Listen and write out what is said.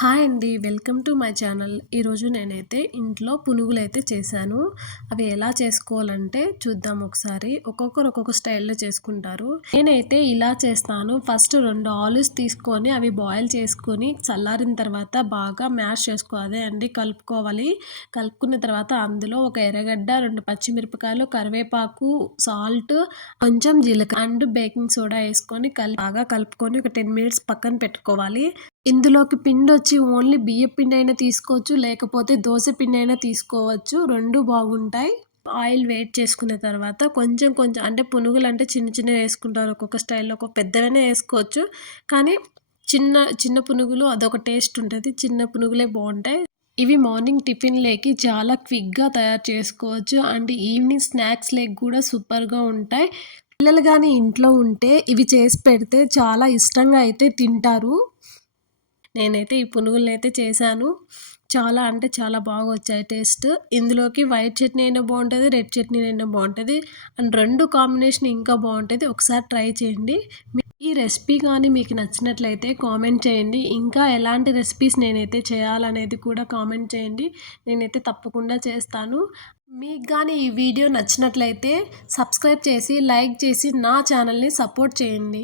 Hi అండి welcome to my channel. ఈరోజు నేనైతే ఇంట్లో పునుగులు అయితే చేశాను. అవి ఎలా చేసుకోవాలంటే చూద్దాం ఒకసారి. ఒక్కొక్కరు ఒక్కొక్క స్టైల్లో చేసుకుంటారు. నేనైతే ఇలా చేస్తాను. ఫస్ట్ రెండు ఆలివ్స్ తీసుకొని అవి బాయిల్ చేసుకొని చల్లారిన తర్వాత బాగా మ్యాష్ చేసుకోవాలి. అండి కలుపుకోవాలి. కలుపుకున్న తర్వాత అందులో ఒక ఎర్రగడ్డ రెండు పచ్చిమిరపకాయలు కరివేపాకు సాల్ట్ కొంచెం జీలకర్ర అండ్ బేకింగ్ సోడా వేసుకొని కలిపి బాగా కలుపుకొని ఒక టెన్ మినిట్స్ పక్కన పెట్టుకోవాలి. ఇందులోకి పిండి వచ్చి ఓన్లీ బియ్య పిండి అయినా తీసుకోవచ్చు లేకపోతే దోశ పిండి అయినా తీసుకోవచ్చు. రెండు బాగుంటాయి. ఆయిల్ వేట్ చేసుకున్న తర్వాత కొంచెం కొంచెం అంటే పునుగులు అంటే చిన్న చిన్న వేసుకుంటారు. ఒక్కొక్క స్టైల్లో ఒక పెద్దగానే వేసుకోవచ్చు. కానీ చిన్న చిన్న పునుగులు అదొక టేస్ట్ ఉంటుంది. చిన్న పునుగులే బాగుంటాయి. ఇవి మార్నింగ్ టిఫిన్ లేకి చాలా క్విక్గా తయారు చేసుకోవచ్చు. అండ్ ఈవినింగ్ స్నాక్స్ లేక్ కూడా సూపర్గా ఉంటాయి. పిల్లలు కానీ ఇంట్లో ఉంటే ఇవి చేసి పెడితే చాలా ఇష్టంగా అయితే తింటారు. నేనైతే ఈ పునుగులను అయితే చేశాను. చాలా అంటే చాలా బాగా వచ్చాయి టేస్ట్. ఇందులోకి వైట్ చట్నీ అయినా బాగుంటుంది రెడ్ చట్నీ అయినా బాగుంటుంది అండ్ రెండు కాంబినేషన్ ఇంకా బాగుంటుంది ఒకసారి ట్రై చేయండి. ఈ రెసిపీ కానీ మీకు నచ్చినట్లయితే కామెంట్ చేయండి. ఇంకా ఎలాంటి రెసిపీస్ నేనైతే చేయాలనేది కూడా కామెంట్ చేయండి. నేనైతే తప్పకుండా చేస్తాను. మీకు కానీ ఈ వీడియో నచ్చినట్లయితే సబ్స్క్రైబ్ చేసి లైక్ చేసి నా ఛానల్ని సపోర్ట్ చేయండి.